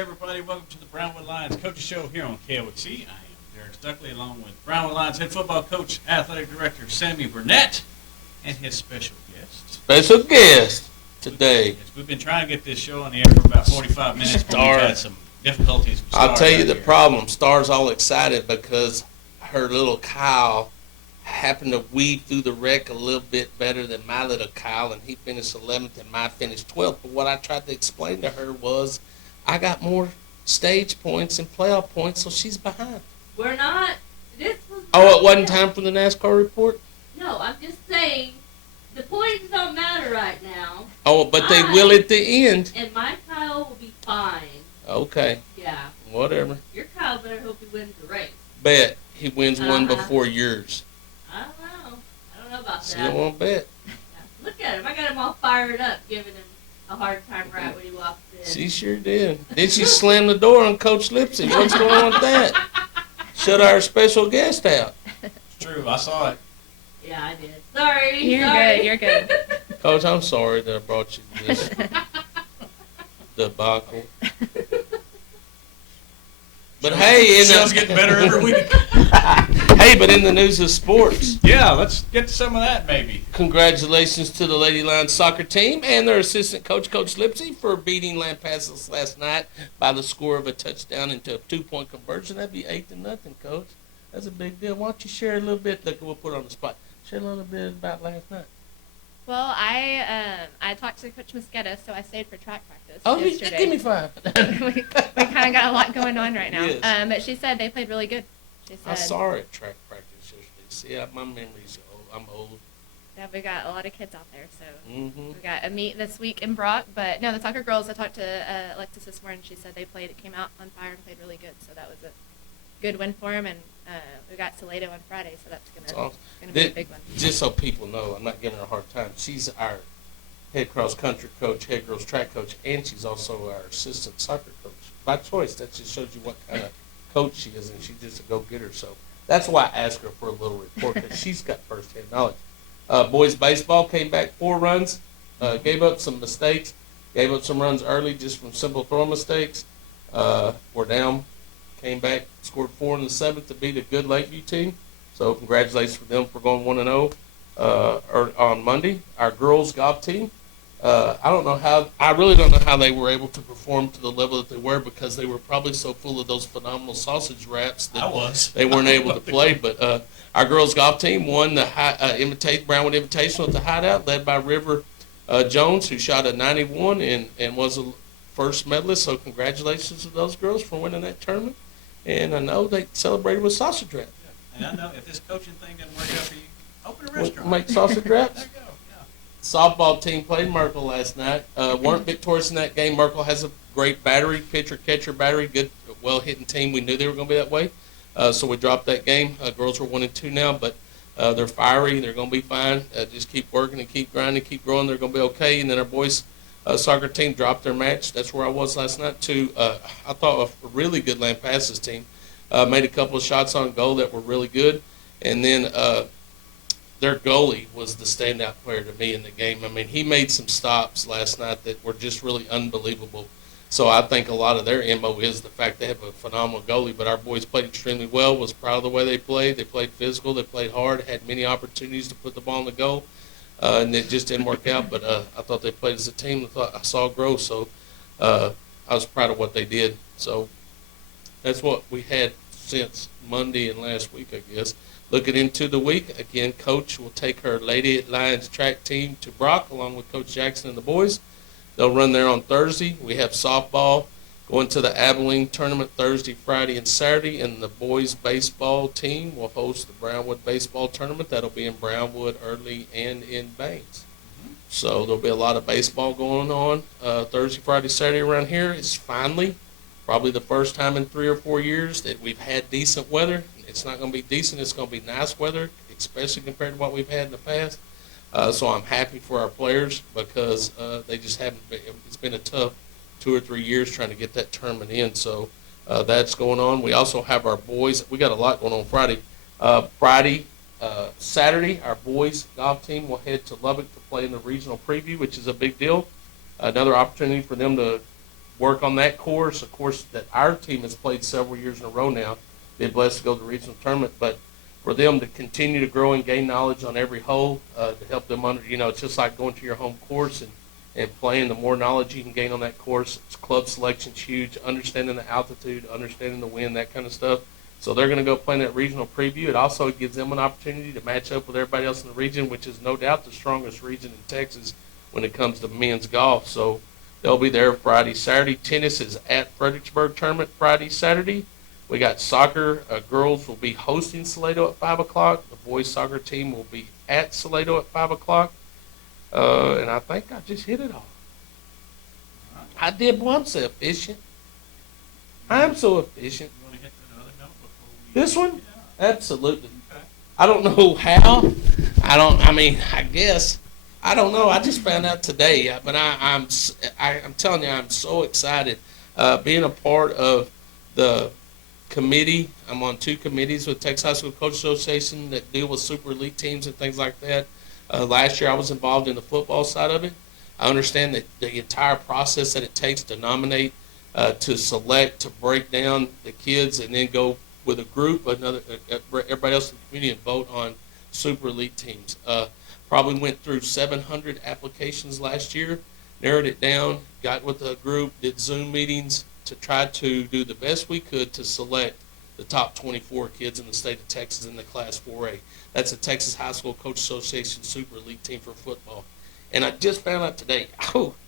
everybody. Welcome to the Brownwood Lions Coaches Show here on KOXC. I am Derek Stuckley, along with Brownwood Lions head football coach, athletic director Sammy Burnett, and his special guest. Special guest today. We've been trying to get this show on the air for about 45 minutes, but we've had some difficulties with I'll tell you the here. problem. Star's all excited because her little Kyle happened to weave through the wreck a little bit better than my little Kyle, and he finished 11th and my finished 12th. But what I tried to explain to her was I got more stage points and playoff points, so she's behind. We're not. This was. Oh, it wasn't time for the NASCAR report? No, I'm just saying the points don't matter right now. Oh, but they will at the end. And my Kyle will be fine. Okay. Yeah. Whatever. Your Kyle better hope he wins the race. Bet he wins one before yours. I don't know. I don't know about So that. you won't bet. Yeah. Look at him. I got him all fired up, giving him a hard time right when he walked in. She sure did. Then she slammed the door on Coach Lipsy. What's going on with that? Shut our special guest out. It's true. I saw it. Yeah, I did. Sorry. You're good. Coach, I'm sorry that I brought you this debacle. But hey, Show's getting better every week. Hey, but in the news of sports, Yeah, let's get to some of that maybe. congratulations to the Lady Lions soccer team and their assistant coach, Coach Lipsy, for beating Lampasas last night by the score of a touchdown into a 2-point conversion. That'd be 8-0, Coach. That's a big deal. Why don't you share a little bit? Look, we'll put it on the spot. Share a little bit about last night. Well, I talked to Coach Mosqueda, so I stayed for track practice Oh, yesterday. give me 5. we kind of got a lot going on right now. Yes. But she said they played really good. She I said, saw her at track practice yesterday. See, my memory's old. I'm old. yeah, we got a lot of kids out there. So Mm-hmm. we got a meet this week in Brock. But no, the soccer girls, I talked to Alexis this morning. She said it came out on fire and played really good. So that was a good win for them. And we got Salado on Friday, so that's going to be a big one. Just so people know, I'm not giving her a hard time. She's our head cross country coach, head girls track coach, and she's also our assistant soccer coach. By choice, that just shows you what kind of coach she is, and she's just a go-getter. So that's why I asked her for a little report, because she's got first-hand knowledge. Boys baseball came back 4 runs, gave up some mistakes, gave up some runs early just from simple throw mistakes. We're down, came back, scored 4 in the 7th to beat a good Lakeview team. So congratulations for them for going 1-0 on Monday. Our girls golf team, I really don't know how they were able to perform to the level that they were, because they were probably so full of those phenomenal sausage wraps that they weren't able to play. But our girls golf team won the Brownwood Invitational at the Hideout, led by River Jones, who shot a 91 and was a first medalist. So congratulations to those girls for winning that tournament. And I know they celebrated with sausage wraps. And I know if this coaching thing doesn't work out for you, open a restaurant. Make sausage wraps. There you go. Yeah. Softball team played Merkel last night. Weren't victorious in that game. Merkel has a great battery, pitcher-catcher battery, good, well-hitting team. We knew they were going to be that way, so we dropped that game. Girls are 1-2 now, but they're fiery. They're going to be fine. Just keep working and keep grinding, keep growing. They're going to be okay. And then our boys soccer team dropped their match. That's where I was last night, too. I thought a really good Lampasas team made a couple of shots on goal that were really good. And then their goalie was the standout player to me in the game. I mean, he made some stops last night that were just really unbelievable. So I think a lot of their MO is the fact they have a phenomenal goalie. But our boys played extremely well, was proud of the way they played. They played physical. They played hard, had many opportunities to put the ball in the goal. And it just didn't work out. But I thought they played as a team. I saw growth. So I was proud of what they did. So that's what we had since Monday and last week, I guess. Looking into the week, again, Coach will take her Lady Lions track team to Brock along with Coach Jackson and the boys. They'll run there on Thursday. We have softball going to the Abilene tournament Thursday, Friday, and Saturday, and the boys baseball team will host the Brownwood baseball tournament. That'll be in Brownwood, Early, and in Baines. So there'll be a lot of baseball going on Thursday, Friday, Saturday around here. It's finally probably the first time in 3 or 4 years that we've had decent weather. It's not going to be decent. It's going to be nice weather, especially compared to what we've had in the past. So I'm happy for our players because they just haven't been. It's been a tough 2 or 3 years trying to get that tournament in. So that's going on. We also have our boys. We got a lot going on Friday. Saturday, our boys golf team will head to Lubbock to play in the regional preview, which is a big deal. Another opportunity for them to work on that course, a course that our team has played several years in a row now. Been blessed to go to the regional tournament, but for them to continue to grow and gain knowledge on every hole, to help them it's just like going to your home course and playing. The more knowledge you can gain on that course, club selection's huge, understanding the altitude, understanding the wind, that kind of stuff. So they're going to go play in that regional preview. It also gives them an opportunity to match up with everybody else in the region, which is no doubt the strongest region in Texas when it comes to men's golf. So they'll be there Friday, Saturday. Tennis is at Fredericksburg Tournament Friday, Saturday. We got soccer. Girls will be hosting Salado at 5 o'clock. The boys soccer team will be at Salado at 5 o'clock. And I think I just hit it all. I did. Boy, I'm so efficient. I'm so efficient. You want to hit another note before we... This one? Yeah. Absolutely. Okay. I don't know how. I guess. I don't know. I just found out today. But I'm telling you, I'm so excited. Being a part of the committee. I'm on 2 committees with Texas High School Coach Association that deal with super elite teams and things like that. Last year I was involved in the football side of it. I understand that the entire process that it takes to nominate, to select, to break down the kids, and then go with a group, everybody else in the community, and vote on super elite teams. Probably went through 700 applications last year, narrowed it down, got with a group, did Zoom meetings to try to do the best we could to select the top 24 kids in the state of Texas in the Class 4A. That's the Texas High School Coach Association Super Elite Team for football. And I just found out today,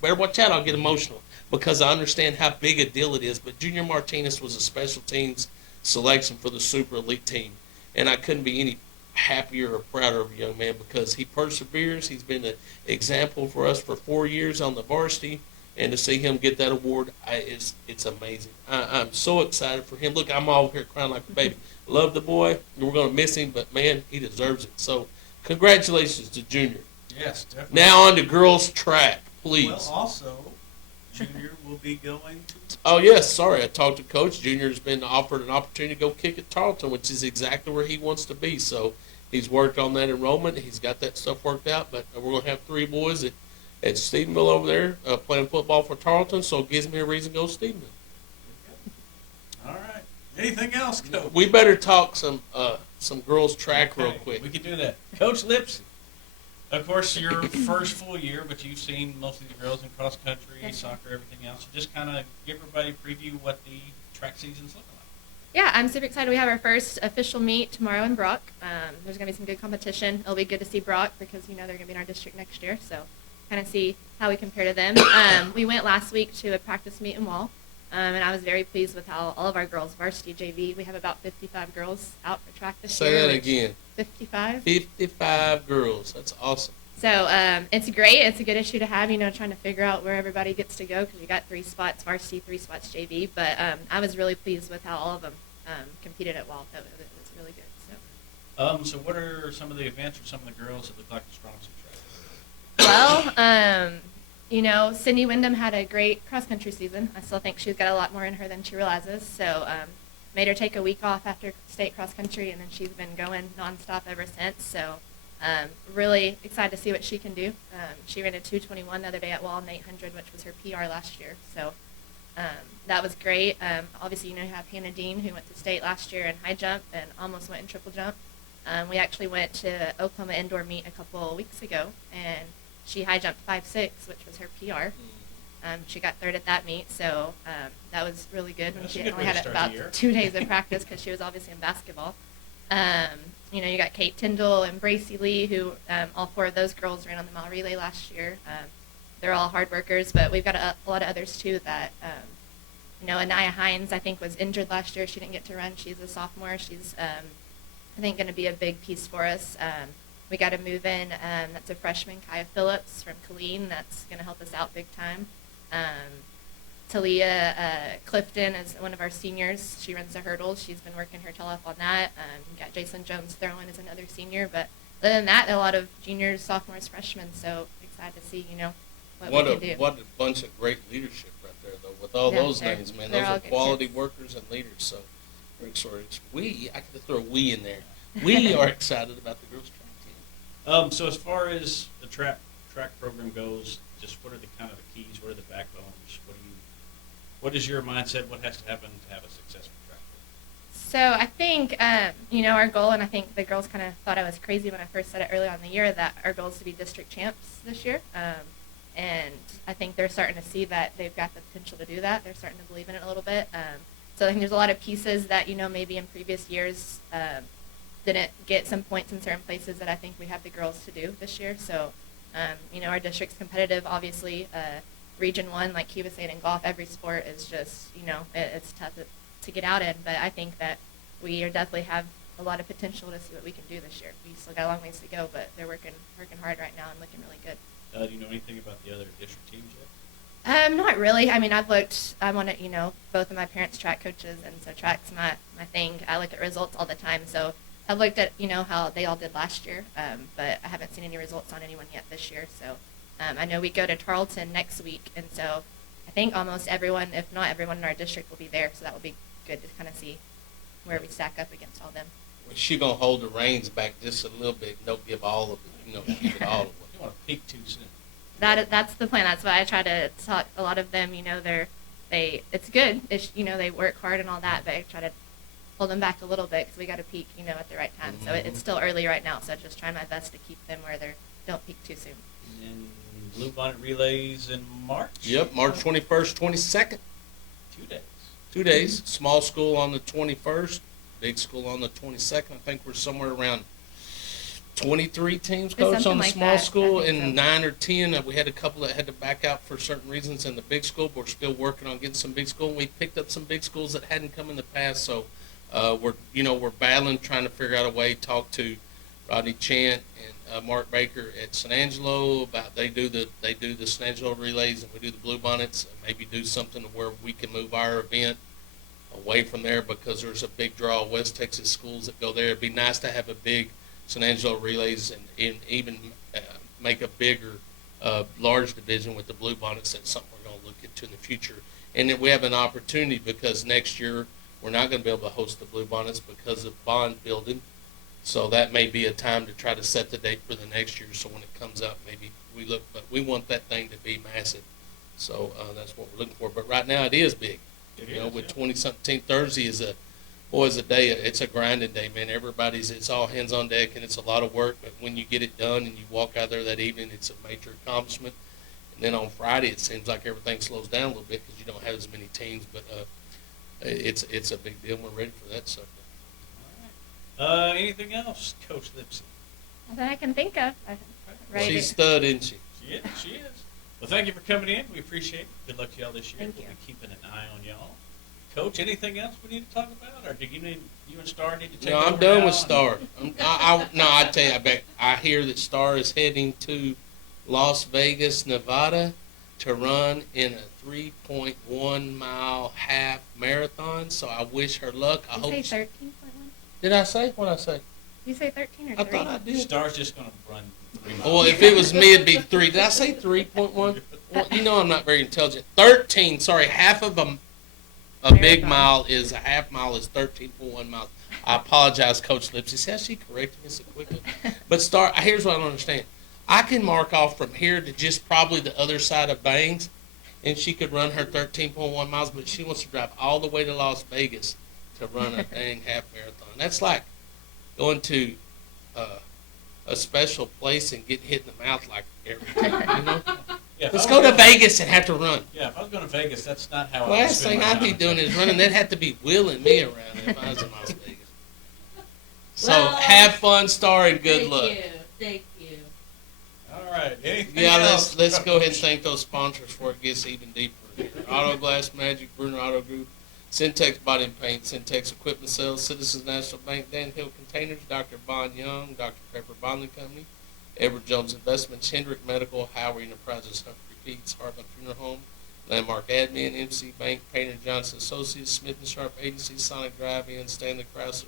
better watch out, I'll get emotional, because I understand how big a deal it is. But Junior Martinez was a special teams selection for the Super Elite Team. And I couldn't be any happier or prouder of a young man, because he perseveres. He's been an example for us for 4 years on the varsity. And to see him get that award, it's amazing. I'm so excited for him. Look, I'm all here crying like a baby. Love the boy. We're going to miss him, but, man, he deserves it. So congratulations to Junior. Yes, definitely. Now on to girls track, please. Well, also, Junior will be going to... Oh, yes, sorry. I talked to Coach. Junior's been offered an opportunity to go kick at Tarleton, which is exactly where he wants to be. So he's worked on that enrollment. He's got that stuff worked out. But we're going to have 3 boys at Stephenville over there playing football for Tarleton, so it gives me a reason to go to Stephenville. All right. Anything else, Coach? We better talk some girls track real Okay, quick. we can do that. Coach Lipsy, of course, your first full year, but you've seen most of the girls in cross country, Yes. soccer, everything else. So just kind of give everybody a preview what the track season's looking like. Yeah, I'm super excited. We have our first official meet tomorrow in Brock. There's going to be some good competition. It'll be good to see Brock because, they're going to be in our district next year. So kind of see how we compare to them. We went last week to a practice meet in Wall, and I was very pleased with how all of our girls, varsity JV, we have about 55 girls out for track this year. Say that again. 55? 55 girls. That's awesome. So it's great. It's a good issue to have, trying to figure out where everybody gets to go because we got 3 spots varsity, 3 spots JV. But I was really pleased with how all of them competed at Wall. It was really good. So what are some of the events or some of the girls that look like the strongest in track? Well, Cindy Wyndham had a great cross-country season. I still think she's got a lot more in her than she realizes. So made her take a week off after state cross-country, and then she's been going nonstop ever since. So really excited to see what she can do. She ran a 2:21 the other day at Wall in 800, which was her PR last year. So that was great. Obviously, you have Hannah Dean, who went to state last year in high jump and almost went in triple jump. We actually went to Oklahoma indoor meet a couple of weeks ago, and she high jumped 5.6, which was her PR. She got 3rd at that meet, so that was really good. When That's she a good only way to had start about the year. 2 days of practice because she was obviously in basketball. You got Kate Tyndall and Bracy Lee, who all 4 of those girls ran on the mile relay last year. They're all hard workers, but we've got a lot of others too that, Anaya Hines, I think, was injured last year. She didn't get to run. She's a sophomore. She's, I think, going to be a big piece for us. We got to move in. That's a freshman, Kaya Phillips from Killeen. That's going to help us out big time. Talia Clifton is one of our seniors. She runs the hurdles. She's been working her tail off on that. We got Jason Jones throwing as another senior. But other than that, a lot of juniors, sophomores, freshmen. So excited to see, what we can do. What a bunch of great leadership right there, though, with all those names, man. Those all are good quality kids. workers and leaders. So we're excited. I could throw we in there. We are excited about the girls' track team. So as far as the track program goes, just what are the kind of the keys? What are the backbones? What do you What is your mindset? What has to happen to have a successful track? So I think, our goal, and I think the girls kind of thought I was crazy when I first said it early on in the year, that our goal is to be district champs this year. And I think they're starting to see that they've got the potential to do that. They're starting to believe in it a little bit. So I think there's a lot of pieces that, maybe in previous years didn't get some points in certain places that I think we have the girls to do this year. So, our district's competitive, obviously. Region 1, like he was saying, in golf, every sport is just, it's tough to get out in. But I think that we definitely have a lot of potential to see what we can do this year. We still got a long ways to go, but they're working hard right now and looking really good. Do you know anything about the other district teams yet? Not really. I mean, I'm on it, both of my parents' track coaches, and so track's my thing. I look at results all the time. So I've looked at, how they all did last year, but I haven't seen any results on anyone yet this year. So I know we go to Tarleton next week, and so I think almost everyone, if not everyone in our district, will be there. So that will be good to kind of see where we stack up against all them. Well, she's going to hold the reins back just a little bit. Don't give all of it, give it all away. You want to peak too soon. That's the plan. That's why I try to talk a lot of them. It's good. They work hard and all that, but I try to hold them back a little bit because we got to peak, at the right time. So it's still early right now. So just trying my best to keep them where they don't peak too soon. And Blue Bonnet Relays in March. Yep, March 21st, 22nd. 2 days. 2 days. Small school on the 21st, big school on the 22nd. I think we're somewhere around 23 teams, Coach, on the like small that. school, I think and so. 9 or 10. We had a couple that had to back out for certain reasons in the big school, but we're still working on getting some big school. We picked up some big schools that hadn't come in the past, so we're battling, trying to figure out a way. Talk to Rodney Chant and Mark Baker at San Angelo about they do the San Angelo relays and we do the Blue Bonnets. Maybe do something to where we can move our event away from there because there's a big draw of West Texas schools that go there. It'd be nice to have a big San Angelo relays and even make a bigger, large division with the Blue Bonnets. That's something we're going to look into in the future. And then we have an opportunity because next year we're not going to be able to host the Blue Bonnets because of bond building. So that may be a time to try to set the date for the next year. So when it comes out, maybe we look. But we want that thing to be massive. So that's what we're looking for. But right now it is big. With 20-something. Thursday is a day. It's a grinding day, man. It's all hands on deck, and it's a lot of work. But when you get it done and you walk out there that evening, it's a major accomplishment. And then on Friday, it seems like everything slows down a little bit because you don't have as many teams. But it's a big deal. We're ready for that stuff. All right. Anything else, Coach Lipsy? That I can think of. Right. She's stud, isn't she? She is. Well, thank you for coming in. We appreciate it. Good luck to y'all this year. Thank you. We'll be keeping an eye on y'all. Coach, anything else we need to talk about, or do you and Star need to take No, over I'm done now with Star. I tell you, I hear that Star is heading to Las Vegas, Nevada, to run in a 3.1 mile half marathon. So I wish her luck. I hope. Did you say 13.1? Did I say what I say? Did you say 13 or 3? I thought I did. Star's just going to run 3 miles. Well, if it was me, it'd be 3. Did I say 3.1? Well, I'm not very intelligent. 13. Sorry, half of a big mile is a half mile is 13.1 miles. I apologize, Coach Lipsy. See how she corrected me so quickly? But Star, here's what I don't understand. I can mark off from here to just probably the other side of Bangs, and she could run her 13.1 miles, but she wants to drive all the way to Las Vegas to run a dang half marathon. That's like going to a special place and getting hit in the mouth like every time, Yeah, Let's go to Vegas and have to run. Yeah, if I was going to Vegas, that's not how I would Last spend thing my I'd time. be doing is running. They'd have to be wheeling me around if I was in Las Vegas. So Well, have fun, Star, and good luck. Thank you. All right. Anything Yeah, else? let's go ahead and thank those sponsors before it gets even deeper. Auto Glass Magic, Bruner Auto Group, Syntex Body and Paint, Syntex Equipment Sales, Citizens National Bank, Dan Hill Containers, Dr. Bond Young, Dr. Pepper Bonding Company, Edward Jones Investments, Hendrick Medical, Howard Enterprises, Humphrey Pete's, Hartman Funeral Home, Landmark Admin, MC Bank, Painter Johnson Associates, Smith & Sharp Agency, Sonic Drive-In, Stanley Chrysler,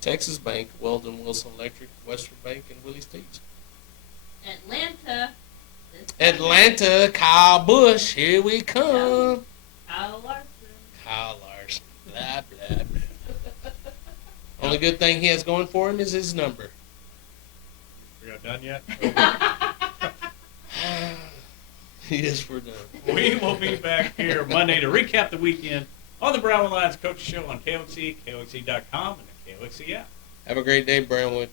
Texas Bank, Weldon Wilson Electric, Western Bank, and Willie's Teats. Atlanta. Atlanta, Kyle Busch, here we come. Kyle Larson. Kyle Larson, blah, blah, blah. Only good thing he has going for him is his number. We not done yet? Yes, we're done. We will be back here Monday to recap the weekend on the Brownwood Lions Coach Show on KOC, KOC.com, and the KOC app. Have a great day, Brownwood.